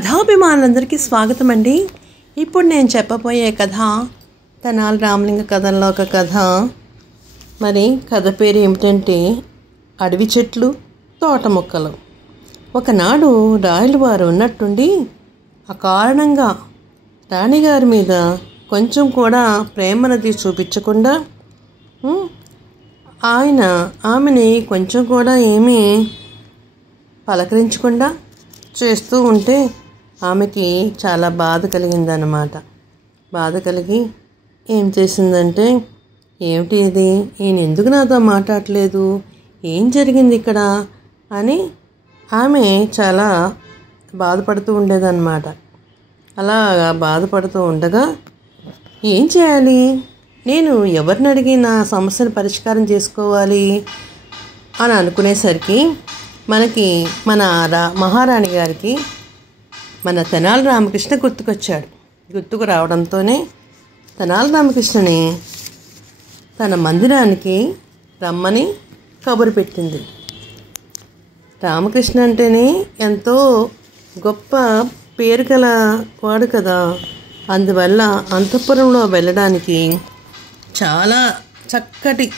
కథాభిమానులందరికీ స్వాగతం అండి. ఇప్పుడు నేను చెప్పబోయే కథ తెనాలి రామలింగ కథల్లో ఒక కథ. మరి కథ పేరు ఏమిటంటే అడవి చెట్లు తోట మొక్కలు. ఒకనాడు రాయలవారు ఉన్నట్టుండి అకారణంగా రాణిగారి మీద కొంచెం కూడా ప్రేమనది చూపించకుండా ఆమెని కొంచెం కూడా ఏమీ పలకరించకుండా చేస్తూ ఉంటే ఆమెకి చాలా బాధ కలిగిందన్నమాట. బాధ కలిగి ఏం చేసిందంటే, ఏమిటి ఇది, ఈయన ఎందుకు నాతో మాట్లాడలేదు, ఏం జరిగింది ఇక్కడ అని ఆమె చాలా బాధపడుతూ ఉండేదన్నమాట. అలాగా బాధపడుతూ ఉండగా ఏం చేయాలి, నేను ఎవరిని అడిగి నా సమస్యను పరిష్కారం చేసుకోవాలి అని అనుకునేసరికి మనకి మన మహారాణి గారికి మన తెనాలి రామకృష్ణ గుర్తుకొచ్చాడు. గుర్తుకు రావడంతోనే తెనాలి రామకృష్ణని తన మందిరానికి రమ్మని కబురు పెట్టింది. రామకృష్ణ అంటేనే ఎంతో గొప్ప పేరు గల వాడు కదా, అందువల్ల అంతఃపురంలో వెళ్ళడానికి చాలా చక్కటి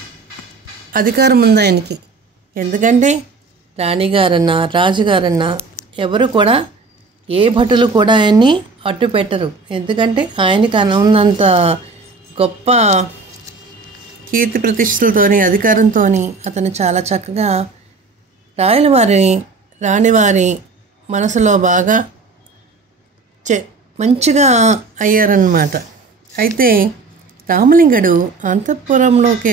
అధికారం ఉంది ఆయనకి. ఎందుకంటే రాణిగారన్నా రాజుగారన్నా ఎవరు కూడా ఏ భటులు కూడా ఆయన్ని అడ్డు పెట్టరు. ఎందుకంటే ఆయనకి ఉన్నంత గొప్ప కీర్తి ప్రతిష్టలతోని అధికారంతో అతను చాలా చక్కగా రాణివారి మనసులో బాగా మంచిగా అయ్యారన్నమాట. అయితే రామలింగడు అంతఃపురంలోకి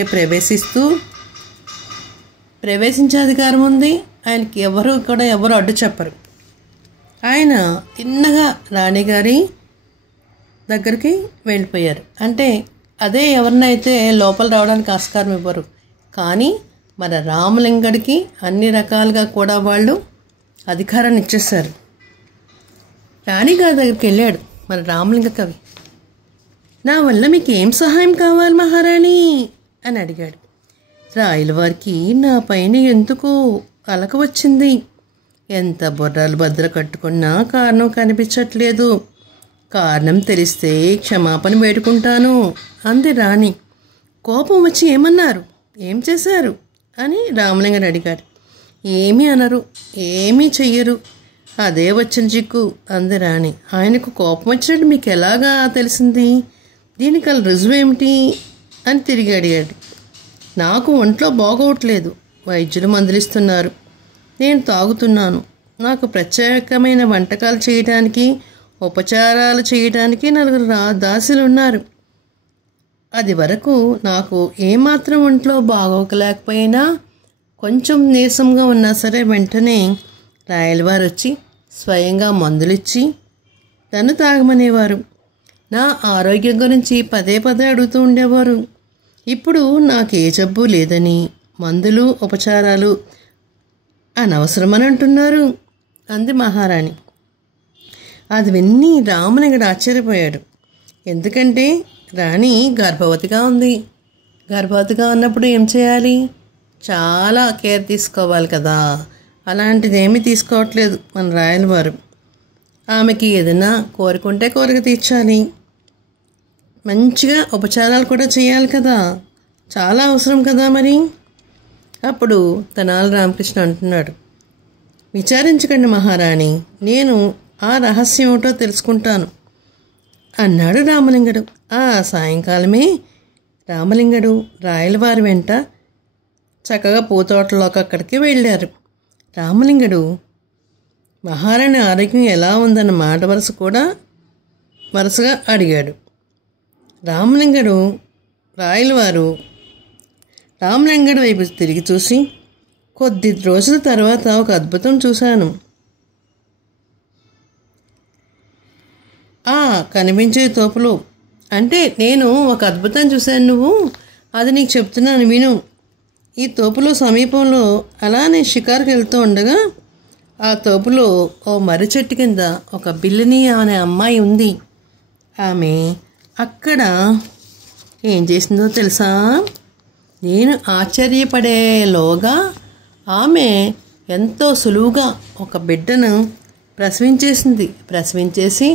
ప్రవేశించే అధికారం ఉంది ఆయనకి. ఎవరు అడ్డు చెప్పరు. ఆయన తిన్నగా రాణిగారి దగ్గరికి వెళ్ళిపోయారు. అంటే అదే ఎవరినైతే లోపల రావడానికి ఆస్కారం ఇవ్వరు. కానీ మన రామలింగడికి అన్ని రకాలుగా కూడా వాళ్ళు అధికారాన్ని ఇచ్చేశారు. రాణిగారి దగ్గరికి వెళ్ళాడు మన రామలింగ కవి. నా వల్ల మీకు ఏం సహాయం కావాలి మహారాణి అని అడిగాడు. రాయలవారికి నా పైన ఎందుకు అలక వచ్చింది, ఎంత బొర్రాలు భద్ర కట్టుకున్నా కారణం కనిపించట్లేదు, కారణం తెలిస్తే క్షమాపణ వేడుకుంటాను అంది రాణి. కోపం వచ్చి ఏమన్నారు, ఏం చేశారు అని రామలింగడు అడిగాడు. ఏమీ అనరు, ఏమీ చెయ్యరు, అదే వచ్చిన చిక్కు అంది రాణి. ఆయనకు కోపం వచ్చినట్టు మీకు ఎలాగా తెలిసింది, దీనికి రుజువు ఏమిటి అని తిరిగి అడిగాడు. నాకు ఒంట్లో బాగోట్లేదు, వైద్యులు మందులిస్తున్నారు, నేను తాగుతున్నాను, నాకు ప్రత్యేకమైన వంటకాలు చేయడానికి ఉపచారాలు చేయడానికి 4 దాసులు ఉన్నారు. అది వరకు నాకు ఏమాత్రం ఒంట్లో బాగోకలేకపోయినా కొంచెం నీరసంగా ఉన్నా సరే వెంటనే రాయలవారు వచ్చి స్వయంగా మందులిచ్చి నన్ను తాగమనేవారు. నా ఆరోగ్యం గురించి పదే అడుగుతూ ఉండేవారు. ఇప్పుడు నాకు ఏ జబ్బు లేదని, మందులు ఉపచారాలు అనవసరమని అంటున్నారు అంది మహారాణి. అది విన్ని రామలింగడు ఆశ్చర్యపోయాడు. ఎందుకంటే రాణి గర్భవతిగా ఉంది. గర్భవతిగా ఉన్నప్పుడు ఏం చేయాలి, చాలా కేర్ తీసుకోవాలి కదా. అలాంటిది ఏమీ తీసుకోవట్లేదు మన రాయలవారు. ఆమెకి ఏదైనా కోరుకుంటే కోరిక తీర్చాలి, మంచిగా ఉపచారాలు కూడా చేయాలి కదా, చాలా అవసరం కదా. మరి అప్పుడు తెనాలి రామకృష్ణ అంటున్నాడు, విచారించకండి మహారాణి, నేను ఆ రహస్యం ఏమిటో తెలుసుకుంటాను అన్నాడు రామలింగడు. ఆ సాయంకాలమే రామలింగడు రాయలవారి వెంట చక్కగా పూతోటలోకి అక్కడికి వెళ్ళారు. రామలింగడు మహారాణి ఆరోగ్యం ఎలా ఉందన్న మాట వరుసగా అడిగాడు. రామలింగడు వైపు తిరిగి చూసి, కొద్ది రోజుల తర్వాత ఒక అద్భుతం చూశాను. కనిపించే తోపులు అంటే నేను ఒక అద్భుతం చూశాను, అది నీకు చెప్తున్నాను విను. ఈ తోపులో సమీపంలో అలానే షికారుకి వెళ్తూ ఉండగా ఆ తోపులో ఓ మర్రి చెట్టు కింద ఒక బిల్లిని అనే అమ్మాయి ఉంది. ఆమె అక్కడ ఏం చేసిందో తెలుసా, నేను ఆశ్చర్యపడేలోగా ఆమె ఎంతో సులువుగా ఒక బిడ్డను ప్రసవించేసి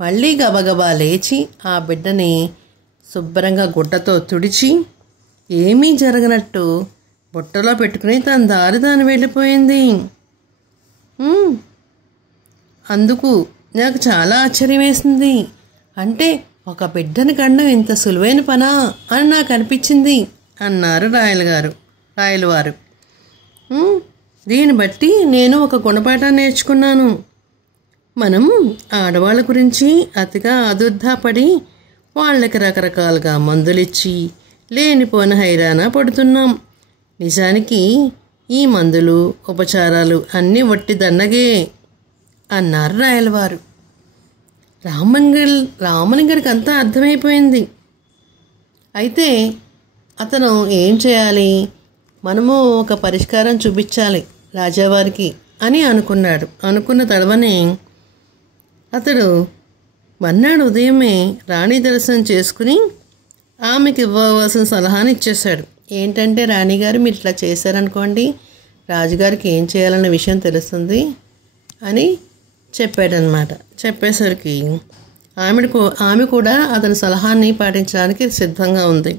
మళ్ళీ గబగబా లేచి ఆ బిడ్డని శుభ్రంగా గుడ్డతో తుడిచి ఏమీ జరగనట్టు బుట్టలో పెట్టుకుని తన దారి తాను వెళ్ళిపోయింది. అందుకు నాకు చాలా ఆశ్చర్యం వేసింది. అంటే ఒక బిడ్డని కనడం ఇంత సులువైన పనా అని నాకు అనిపించింది అన్నారు రాయలవారు. దీన్ని బట్టి నేను ఒక గుణపాఠాన్ని నేర్చుకున్నాను. మనం ఆడవాళ్ళ గురించి అతిగా ఆదుర్దాపడి వాళ్ళకి రకరకాలుగా మందులిచ్చి లేనిపోయిన హైరాణ పడుతున్నాం. నిజానికి ఈ మందులు ఉపచారాలు అన్నీ వట్టి దండగే అన్నారు రాయలవారు. రామలింగడికి అంతా అర్థమైపోయింది. అయితే అతను ఏం చేయాలి, మనము ఒక పరిష్కారం చూపించాలి రాజావారికి అని అనుకున్నాడు. అనుకున్న తడవనే అతడు మర్నాడు ఉదయమే రాణి దర్శనం చేసుకుని ఆమెకి ఇవ్వవలసిన సలహాని ఇచ్చేశాడు. ఏంటంటే, రాణిగారు మీరు ఇట్లా చేశారనుకోండి రాజుగారికి ఏం చేయాలన్న విషయం తెలుస్తుంది అని చెప్పాడనమాట. చెప్పేసరికి ఆమె కూడా అతని సలహాన్ని పాటించడానికి సిద్ధంగా ఉంది.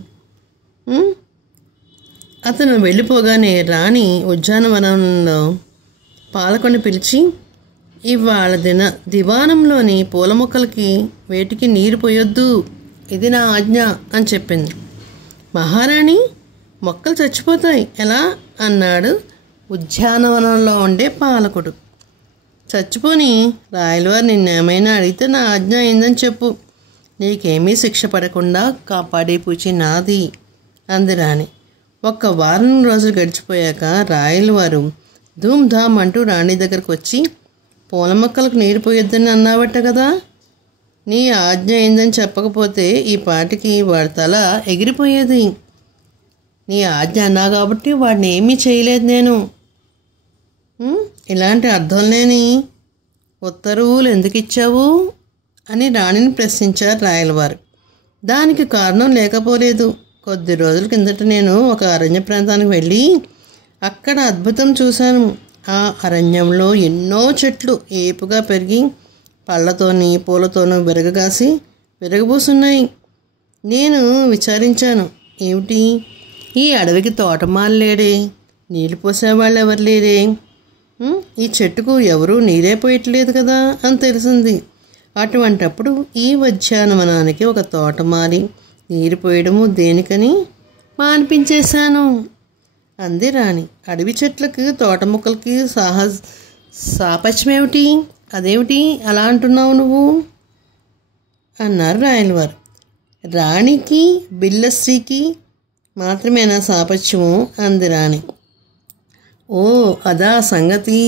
అతను వెళ్ళిపోగానే రాణి ఉద్యానవనంలో పాలకొని పిలిచి, ఇవాళ దివానంలోని పూల మొక్కలకి వేటికి నీరు పోయొద్దు, ఇది నా ఆజ్ఞ అని చెప్పింది. మహారాణి, మొక్కలు చచ్చిపోతాయి ఎలా అన్నాడు ఉద్యానవనంలో ఉండే పాలకుడు. చచ్చిపోని, రాయలవారు నిన్నేమైనా అడిగితే నా ఆజ్ఞ అయిందని చెప్పు, నీకేమీ శిక్ష పడకుండా కాపాడే పూచి నాది అంది రాణి. 1 వారం రోజులు గడిచిపోయాక రాయలవారు ధూమ్ధామ్ అంటూ రాణి దగ్గరకు వచ్చి, పూల మొక్కలకు నీరు పోయొద్దని అన్నావట కదా, నీ ఆజ్ఞ అయిందని చెప్పకపోతే ఈ పాటికి వాడి తల ఎగిరిపోయేది. నీ ఆజ్ఞ అన్నా కాబట్టి వాడిని ఏమీ చేయలేదు నేను. ఇలాంటి అర్థం లేని ఉత్తర్వులు ఎందుకు ఇచ్చావు అని రాణిని ప్రశ్నించారు రాయలవారు. దానికి కారణం లేకపోలేదు. కొద్ది రోజుల కిందట నేను ఒక అరణ్య ప్రాంతానికి వెళ్ళి అక్కడ అద్భుతం చూశాను. ఆ అరణ్యంలో ఎన్నో చెట్లు ఏపుగా పెరిగి పళ్ళతోని పూలతోనూ విరగబూసున్నాయి. నేను విచారించాను, ఏమిటి ఈ అడవికి తోటమాలి లేడే, నీళ్ళు పోసేవాళ్ళు ఎవరు లేరే, ఈ చెట్టుకు ఎవరూ నీరే పోయట్లేదు కదా అని తెలిసింది. అటువంటప్పుడు ఈ ఉద్యానవనానికి ఒక తోటమాలి నీరు పోయడము దేనికని మానిపించేశాను అంది రాణి. అడవి చెట్లకి తోట మొక్కలకి సాపత్యమేమిటి, అదేమిటి అలా అంటున్నావు నువ్వు అన్నారు రాయలవారు. రాణికి బిల్లశ్రీకి మాత్రమేనా సాపత్యము అంది రాణి. ఓ అదా సంగతి,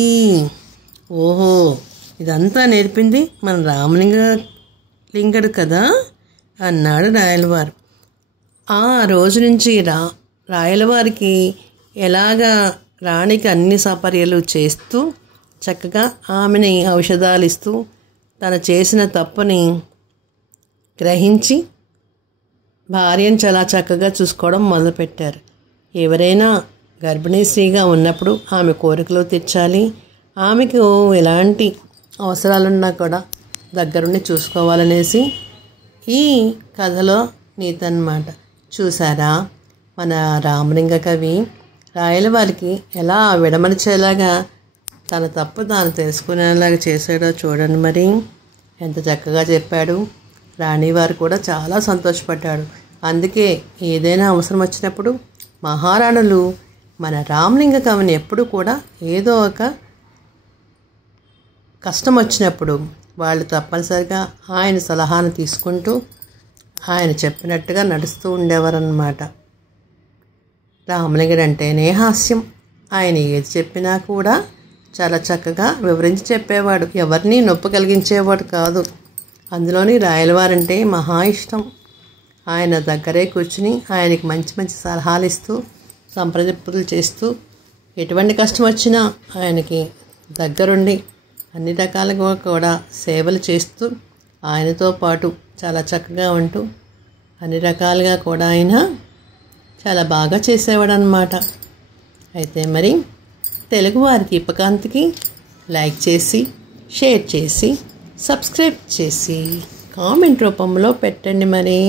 ఓహో ఇదంతా నేర్పింది మన రామలింగడు కదా అన్నాడు రాయలవారు. ఆ రోజు నుంచి రాయలవారికి ఎలాగా రాణికి అన్ని సపర్యలు చేస్తూ చక్కగా ఆమెని ఔషధాలు ఇస్తూ తను చేసిన తప్పుని గ్రహించి భార్యను చాలా చక్కగా చూసుకోవడం మొదలుపెట్టారు. ఎవరైనా గర్భిణీ స్త్రీగా ఉన్నప్పుడు ఆమె కోరికలు తీర్చాలి, ఆమెకు ఎలాంటి అవసరాలున్నా కూడా దగ్గరుండి చూసుకోవాలనేసి ఈ కథలో నీతి అన్నమాట. చూసారా, మన రామలింగ కవి రాయలవారికి ఎలా విడమర్చేలాగా తన తప్పు తాను తెలుసుకునేలాగా చేశాడో చూడండి. మరి ఎంత చక్కగా చెప్పాడు. రాణివారు కూడా చాలా సంతోషపడ్డాడు. అందుకే ఏదైనా అవసరం వచ్చినప్పుడు మహారాణులు మన రామలింగ కవిని ఎప్పుడు కూడా ఏదో ఒక కష్టం వచ్చినప్పుడు వాళ్ళు తప్పనిసరిగా ఆయన సలహాను తీసుకుంటూ ఆయన చెప్పినట్టుగా నడుస్తూ ఉండేవారన్నమాట. రామలింగుడు అంటేనే హాస్యం. ఆయన ఏది చెప్పినా కూడా చాలా చక్కగా వివరించి చెప్పేవాడు. ఎవరిని నొప్పి కలిగించేవాడు కాదు. అందులోని రాయలవారంటే మహా ఇష్టం. ఆయన దగ్గరే కూర్చుని ఆయనకి మంచి మంచి సలహాలు ఇస్తూ సంప్రదింపులు చేస్తూ ఎటువంటి కష్టం వచ్చినా ఆయనకి దగ్గరుండి అన్ని రకాలుగా కూడా సేవలు చేస్తూ ఆయనతో పాటు చాలా చక్కగా ఉంటూ అన్ని రకాలుగా కూడా ఆయన చాలా బాగా చేసేవాడు అన్నమాట. అయితే మరి తెలుగువారికి ఇప్పకాంతికి లైక్ చేసి షేర్ చేసి సబ్స్క్రైబ్ చేసి కామెంట్ రూపంలో పెట్టండి మరి.